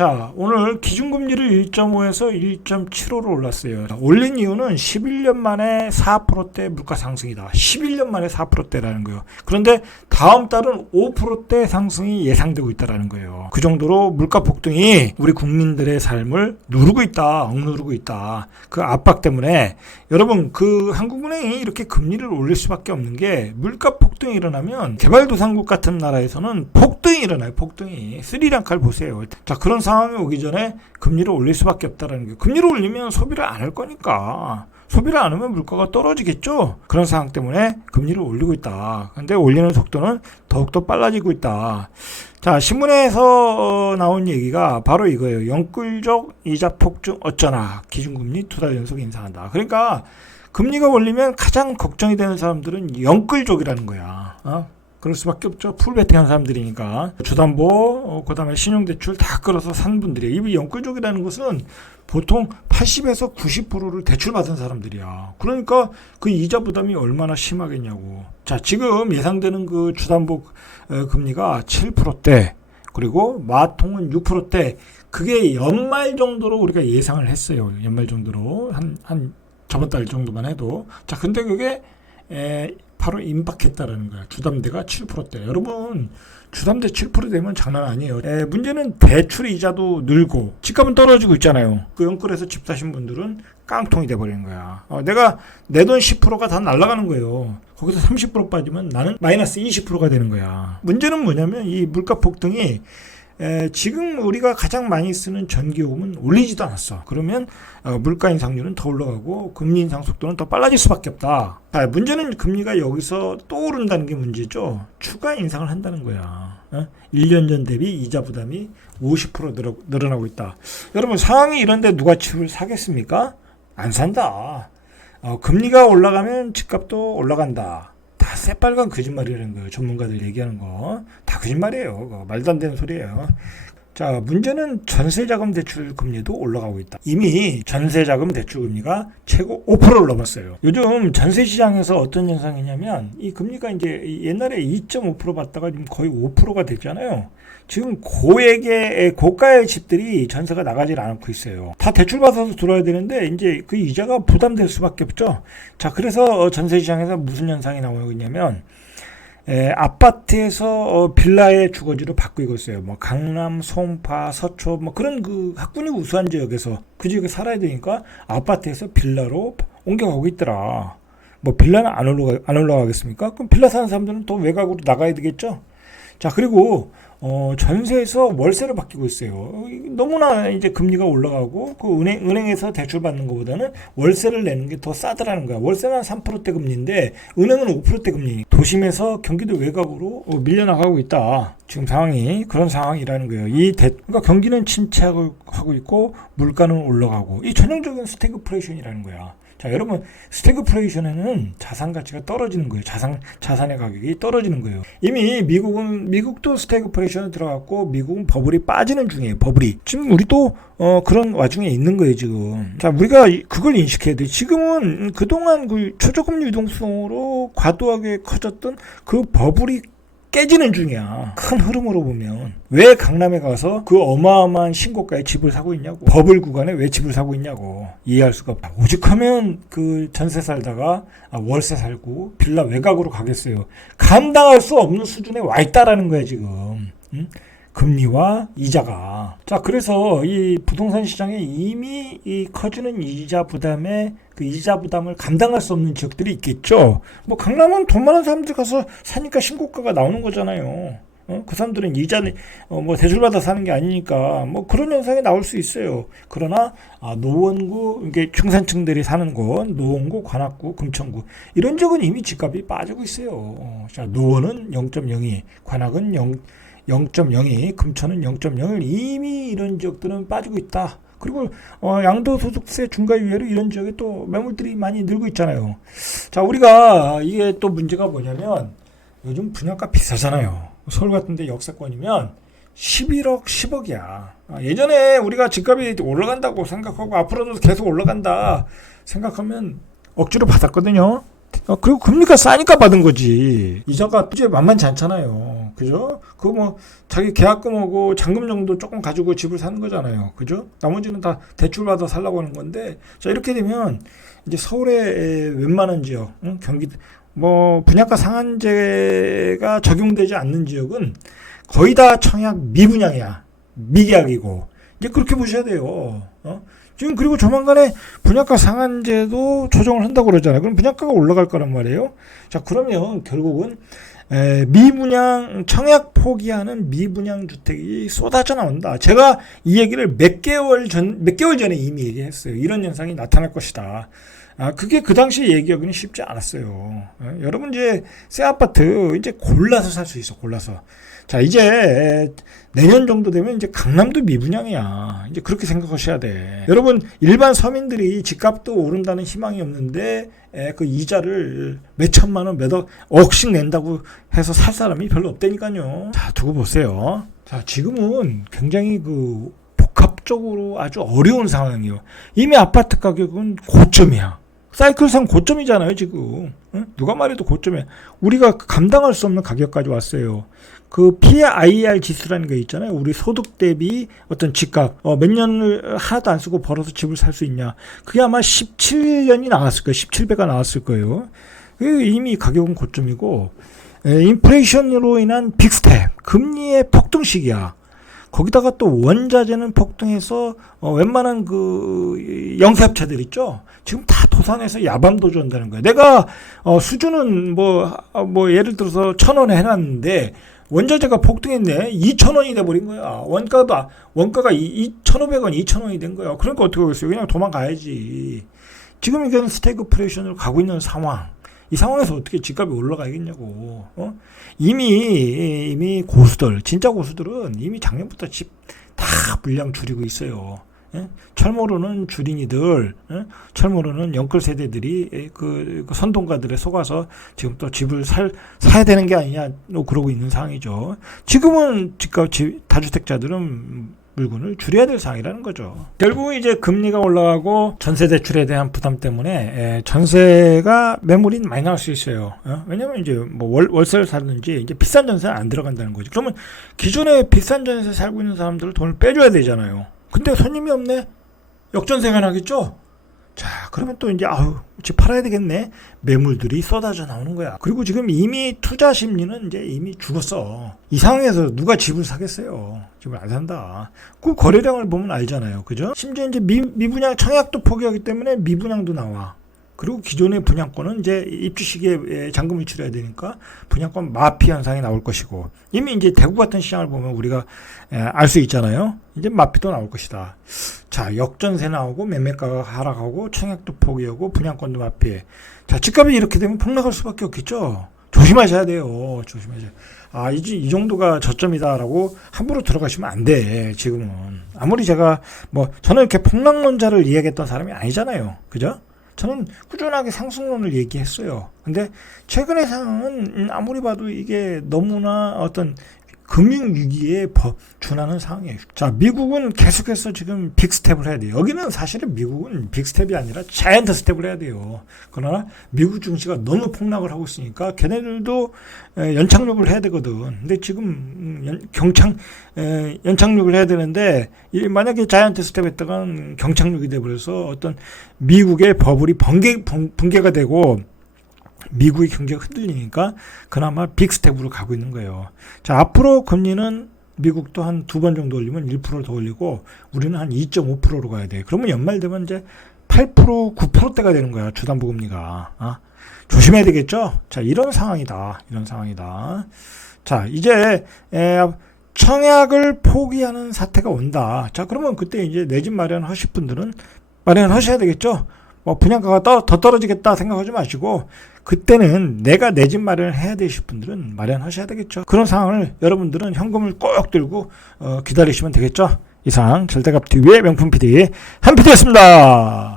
자, 오늘 기준금리를 1.5에서 1.75로 올랐어요. 올린 이유는 11년 만에 4%대 물가 상승이다. 11년 만에 4%대라는 거예요. 그런데 다음 달은 5%대 상승이 예상되고 있다는 거예요. 그 정도로 물가 폭등이 우리 국민들의 삶을 누르고 있다, 억누르고 있다. 그 압박 때문에 여러분, 그 한국은행이 이렇게 금리를 올릴 수밖에 없는 게 물가 폭등이 일어나면 개발도상국 같은 나라에서는 폭등이 일어나요. 폭등이. 스리랑카를 보세요. 자, 그런 상황이 오기 전에 금리를 올릴 수밖에 없다는 게, 금리를 올리면 소비를 안 할 거니까 소비를 안 하면 물가가 떨어지겠죠. 그런 상황 때문에 금리를 올리고 있다. 근데 올리는 속도는 더욱더 빨라지고 있다. 자, 신문에서 나온 얘기가 바로 이거예요. 영끌족 이자 폭증 어쩌나, 기준금리 2달 연속 인상한다. 그러니까 금리가 올리면 가장 걱정이 되는 사람들은 영끌족이라는 거야. 그럴 수밖에 없죠. 풀베팅한 사람들이니까. 주담보, 그 다음에 신용대출 다 끌어서 산 분들이. 이 영끌족이라는 것은 보통 80에서 90%를 대출받은 사람들이야. 그러니까 그 이자 부담이 얼마나 심하겠냐고. 자, 지금 예상되는 그 주담보 금리가 7%대, 그리고 마통은 6%대. 그게 연말 정도로 우리가 예상을 했어요. 연말 정도로. 한 저번 달 정도만 해도. 자, 근데 그게 바로 임박했다라는 거야. 주담대가 7%대. 여러분, 주담대 7% 되면 장난 아니에요. 문제는 대출 이자도 늘고 집값은 떨어지고 있잖아요. 그 영끌에서 집 사신 분들은 깡통이 돼버리는 거야. 내가 내 돈 10%가 다 날아가는 거예요. 거기서 30% 빠지면 나는 마이너스 20%가 되는 거야. 문제는 뭐냐면 이 물가 폭등이 지금 우리가 가장 많이 쓰는 전기요금은 올리지도 않았어. 그러면 물가 인상률은 더 올라가고 금리 인상 속도는 더 빨라질 수밖에 없다. 문제는 금리가 여기서 또 오른다는 게 문제죠. 추가 인상을 한다는 거야. 1년 전 대비 이자 부담이 50% 늘어나고 있다. 여러분, 상황이 이런데 누가 집을 사겠습니까? 안 산다. 금리가 올라가면 집값도 올라간다. 다 새빨간 거짓말이라는 거예요. 전문가들 얘기하는 거. 다 거짓말이에요. 말도 안 되는 소리예요. 자, 문제는 전세자금 대출 금리도 올라가고 있다. 이미 전세자금 대출 금리가 최고 5%를 넘었어요. 요즘 전세 시장에서 어떤 현상이냐면 이 금리가 이제 옛날에 2.5% 받다가 지금 거의 5%가 됐잖아요. 지금 고가의 집들이 전세가 나가질 않고 있어요. 다 대출 받아서 들어야 되는데 이제 그 이자가 부담될 수밖에 없죠. 자, 그래서 전세 시장에서 무슨 현상이 나오고 있냐면 아파트에서 빌라의 주거지로 바꾸고 있어요. 뭐 강남, 송파, 서초 뭐 그런 그 학군이 우수한 지역에서 그 지역에 살아야 되니까 아파트에서 빌라로 옮겨가고 있더라. 뭐 빌라는 안 올라가겠습니까? 그럼 빌라 사는 사람들은 또 외곽으로 나가야 되겠죠. 자, 그리고 전세에서 월세로 바뀌고 있어요. 너무나 이제 금리가 올라가고 그 은행에서 대출 받는 것보다는 월세를 내는 게 더 싸더라는 거야. 월세는 3%대 금리인데 은행은 5%대 금리. 도심에서 경기도 외곽으로 밀려나가고 있다. 지금 상황이 그런 상황이라는 거예요. 그러니까 경기는 침체하고 있고 물가는 올라가고 이 전형적인 스태그플레이션이라는 거야. 자, 여러분, 스태그플레이션에는 자산 가치가 떨어지는 거예요. 자산의 가격이 떨어지는 거예요. 이미 미국도 스태그플레이션에 들어갔고 미국은 버블이 빠지는 중이에요. 버블이. 지금 우리도 그런 와중에 있는 거예요, 지금. 자, 우리가 그걸 인식해야 돼. 지금은 그동안 그 초저금리 유동성으로 과도하게 커졌던 그 버블이 깨지는 중이야. 큰 흐름으로 보면. 왜 강남에 가서 그 어마어마한 신고가에 집을 사고 있냐고. 버블 구간에 왜 집을 사고 있냐고. 이해할 수가 없다. 오직하면 그 전세 살다가 월세 살고 빌라 외곽으로 가겠어요. 감당할 수 없는 수준에 와 있다라는 거야, 지금. 응? 금리와 이자가. 자, 그래서 이 부동산 시장에 이미 이 커지는 이자 부담에 그 이자 부담을 감당할 수 없는 지역들이 있겠죠. 뭐 강남은 돈 많은 사람들 가서 사니까 신고가가 나오는 거잖아요. 그 사람들은 이자는 뭐 대출받아 사는 게 아니니까 뭐 그런 현상이 나올 수 있어요. 그러나 노원구, 이게 중산층들이 사는 곳, 노원구, 관악구, 금천구 이런 지역은 이미 집값이 빠지고 있어요. 자, 노원은 0.02, 관악은 0.02, 금천은 0.01. 이미 이런 지역들은 빠지고 있다. 그리고 양도소득세 중과유예로 이런 지역에 또 매물들이 많이 늘고 있잖아요. 자, 우리가 이게 또 문제가 뭐냐면 요즘 분양가 비싸잖아요. 서울 같은 데 역세권이면 11억, 10억이야. 예전에 우리가 집값이 올라간다고 생각하고 앞으로도 계속 올라간다 생각하면 억지로 받았거든요. 그리고 금리가 싸니까 받은 거지. 이자가 이제 만만치 않잖아요. 그죠? 그거 뭐 자기 계약금하고 잔금 정도 조금 가지고 집을 사는 거잖아요. 그죠? 나머지는 다 대출 받아 살라고 하는 건데, 자, 이렇게 되면 이제 서울의 웬만한 지역, 경기 뭐 분양가 상한제가 적용되지 않는 지역은 거의 다 청약 미분양이야. 미계약이고. 이제 그렇게 보셔야 돼요. 지금 그리고 조만간에 분양가 상한제도 조정을 한다고 그러잖아요. 그럼 분양가가 올라갈 거란 말이에요. 자, 그러면 결국은 미분양 청약 포기하는 미분양 주택이 쏟아져 나온다. 제가 이 얘기를 몇 개월 전에 이미 얘기했어요. 이런 현상이 나타날 것이다. 그게 그 당시 얘기하기는 쉽지 않았어요. 여러분 이제 새 아파트 이제 골라서 살 수 있어. 골라서. 자, 이제 내년 정도 되면 이제 강남도 미분양이야. 이제 그렇게 생각하셔야 돼. 여러분 일반 서민들이 집값도 오른다는 희망이 없는데 그 이자를 몇 천만 원, 몇 억씩 낸다고 해서 살 사람이 별로 없다니까요. 자, 두고 보세요. 자, 지금은 굉장히 그 복합적으로 아주 어려운 상황이에요. 이미 아파트 가격은 고점이야. 사이클상 고점이잖아요, 지금. 누가 말해도 고점이야. 우리가 감당할 수 없는 가격까지 왔어요. 그 PIR 지수라는 게 있잖아요. 우리 소득 대비 어떤 집값, 몇 년을 하나도 안 쓰고 벌어서 집을 살 수 있냐. 그게 아마 17년이 나왔을 거예요. 17배가 나왔을 거예요. 이미 가격은 고점이고, 인플레이션으로 인한 빅스텝, 금리의 폭등 시기야. 거기다가 또 원자재는 폭등해서 웬만한 그 영세업체들 있죠. 지금 다 도산해서 야밤도주한다는 거예요. 내가 수주는 뭐 예를 들어서 1,000원에 해놨는데 원자재가 폭등했네. 2,000원이 돼버린 거야. 원가가 1,500원, 2,000원이 된 거야. 그러니까 어떻게 하겠어요? 그냥 도망가야지. 지금 이건 스태그플레이션을 가고 있는 상황. 이 상황에서 어떻게 집값이 올라가겠냐고. 이미 고수들, 진짜 고수들은 이미 작년부터 집 다 물량 줄이고 있어요. 철모르는 주린이들, 철모르는 영끌 세대들이 그 선동가들에 속아서 지금 또 집을 사야 되는 게 아니냐 그러고 있는 상황이죠. 지금은 다주택자들은 물건을 줄여야 될 상황이라는 거죠. 결국 이제 금리가 올라가고 전세 대출에 대한 부담 때문에 전세가 매물이 많이 나올 수 있어요. 왜냐면 이제 뭐 월세를 사든지 이제 비싼 전세는 안 들어간다는 거지. 그러면 기존에 비싼 전세 살고 있는 사람들은 돈을 빼줘야 되잖아요. 근데 손님이 없네? 역전세가 나겠죠? 자, 그러면 또 이제 집 팔아야 되겠네. 매물들이 쏟아져 나오는 거야. 그리고 지금 이미 투자 심리는 이제 이미 죽었어. 이 상황에서 누가 집을 사겠어요? 집을 안 산다. 그 거래량을 보면 알잖아요. 그죠? 심지어 이제 미분양 청약도 포기하기 때문에 미분양도 나와. 그리고 기존의 분양권은 이제 입주 시기에 잔금을 치러야 되니까 분양권 마피 현상이 나올 것이고, 이미 이제 대구 같은 시장을 보면 우리가 알 수 있잖아요. 이제 마피도 나올 것이다. 자, 역전세 나오고 매매가가 하락하고 청약도 포기하고 분양권도 마피해. 자, 집값이 이렇게 되면 폭락할 수밖에 없겠죠. 조심하셔야 돼요. 조심하셔야. 이 정도가 저점이다라고 함부로 들어가시면 안 돼. 지금은 아무리 제가 저는 이렇게 폭락론자를 이야기했던 사람이 아니잖아요. 그죠? 저는 꾸준하게 상승론을 얘기했어요. 근데 최근의 상황은 아무리 봐도 이게 너무나 어떤 금융위기에 준하는 상황이에요. 자, 미국은 계속해서 지금 빅스텝을 해야 돼요. 여기는 사실은 미국은 빅스텝이 아니라 자이언트 스텝을 해야 돼요. 그러나 미국 증시가 너무 폭락을 하고 있으니까 걔네들도 연착륙을 해야 되거든. 근데 지금 연착륙을 해야 되는데 만약에 자이언트 스텝 했다간 경착륙이 돼버려서 어떤 미국의 버블이 붕괴가 되고 미국의 경제가 흔들리니까 그나마 빅스텝으로 가고 있는 거예요. 자, 앞으로 금리는 미국도 한 2번 정도 올리면 1%를 더 올리고 우리는 한 2.5%로 가야 돼. 그러면 연말 되면 이제 8%, 9%대가 되는 거야. 주담보금리가. 조심해야 되겠죠? 자, 이런 상황이다. 자, 이제 청약을 포기하는 사태가 온다. 자, 그러면 그때 이제 내 집 마련하실 분들은 마련하셔야 되겠죠? 분양가가 더 떨어지겠다 생각하지 마시고 그때는 내가 내 집 마련을 해야 되실 분들은 마련하셔야 되겠죠. 그런 상황을 여러분들은 현금을 꼭 들고 기다리시면 되겠죠. 이상 절대값TV의 명품 PD 한 PD였습니다.